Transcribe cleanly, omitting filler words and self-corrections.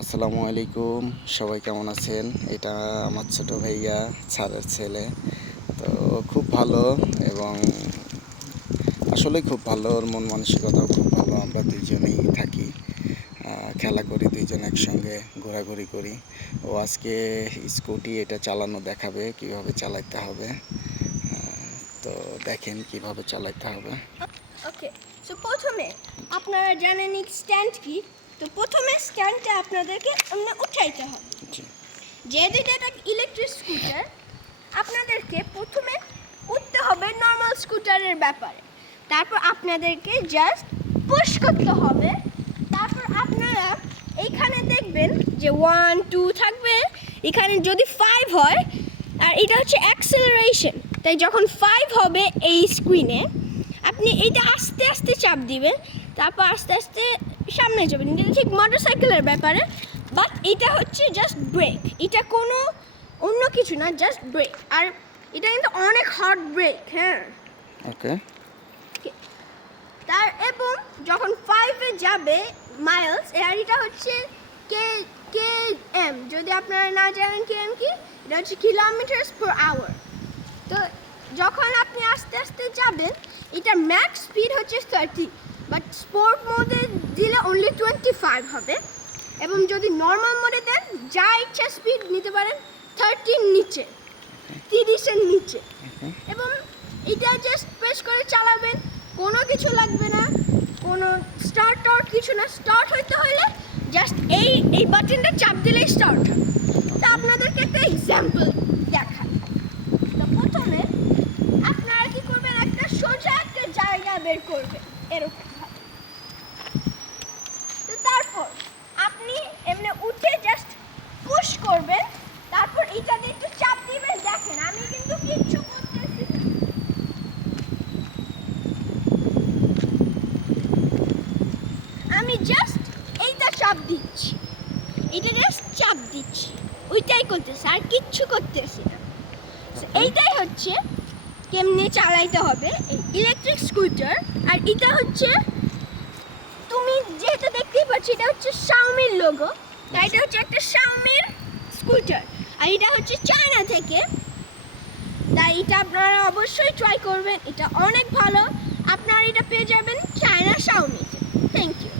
আসসালামু আলাইকুম, সবাই কেমন আছেন? এটা আমার ছোট ভাইয়া, স্যারের ছেলে। তো খুব ভালো এবং আসলেই খুব ভালো, ওর মন মানসিকতাও খুব ভালো। আমরা দুইজনেই থাকি, খেলা করি দুইজন একসঙ্গে, ঘোরাঘুরি করি। ও আজকে স্কুটি এটা চালানো দেখাবে, কিভাবে চালাতে হবে। তো দেখেন কিভাবে চালাতে হবে। ওকে, সো প্রথমে আপনারা জানেন স্ট্যান্ড কি। তো প্রথমে স্ট্যান্ডটা আপনাদেরকে উঠাইতে হবে। জি, যেহেতু এটা একটা ইলেকট্রিক স্কুটার, আপনাদেরকে প্রথমে উঠতে হবে নর্মাল স্কুটারের ব্যাপারে। তারপর আপনাদেরকে জাস্ট পুশ করতে হবে। তারপর আপনারা এইখানে দেখবেন যে 1 2 থাকবে। এখানে যদি 5 হয়, আর এটা হচ্ছে অ্যাক্সেলারেশন, তাই যখন 5 হবে এই স্ক্রিনে আপনি এইটা আস্তে আস্তে চাপ দিবেন। তারপর আস্তে আস্তে সামনে যাবেন, এটা ঠিক মোটরসাইকেলের ব্যাপারে। বাট এটা হচ্ছে জাস্ট ব্রেক, এটা কোনো অন্য কিছু না, জাস্ট ব্রেক। আর এটা কিন্তু অনেক হার্ড ব্রেক। হ্যাঁ, ওকে। এবং যখন 5-এ যাবে মাইলস, আর এটা হচ্ছে কে কে এম। যদি আপনারা না জানেন কে এম কি, এটা হচ্ছে কিলোমিটারস পার আওয়ার। তো যখন আপনি আস্তে আস্তে যাবেন, এটা ম্যাক্স স্পিড হচ্ছে 30, বাট স্পোর্ট মোডে দিলে অনলি 25 হবে। এবং যদি নর্মাল মোডে দেন, যা ইচ্ছা স্পিড নিতে পারেন, 30-র নিচে, 30-এর নিচে। এবং এটা জাস্ট প্রেস করে চালাবেন, কোনো কিছু লাগবে না, কোনো স্টার্ট কিছু না। স্টার্ট হইতে হলে জাস্ট এই বাটনটা চাপ দিলেই স্টার্ট হবে। তা আপনাদেরকে একটা এক্সাম্পল দেখাই। তো প্রথমে আপনারা কি করবেন, একটা সোজা একটা জায়গা বের করবেন এরকম ভাবে। তো তারপর আপনি এমনি উঠে জাস্ট পুশ করবেন। তারপর এটা দিয়ে একটু চাপ দিবেন। দেখেন, আমি কিন্তু কিচ্ছু করতেছি না, আমি জাস্ট এইটা চাপ দিচ্ছি, এটা জাস্ট চাপ দিচ্ছি, ওইটাই করতেছি, আর কিচ্ছু করতেছি না। এইটাই হচ্ছে কেমনে চালাইতে হবে ইলেকট্রিক স্কুটার। আর এটা হচ্ছে, তুমি যেহেতু দেখতেই পাচ্ছি, এটা হচ্ছে শাওমির লোগো, তাই এটা হচ্ছে একটা শাওমির স্কুটার। আর এটা হচ্ছে চায়না থেকে, তাই এটা আপনারা অবশ্যই ট্রাই করবেন, এটা অনেক ভালো। আপনারা এটা পেয়ে যাবেন চায়না শাওমিতে। Thank you.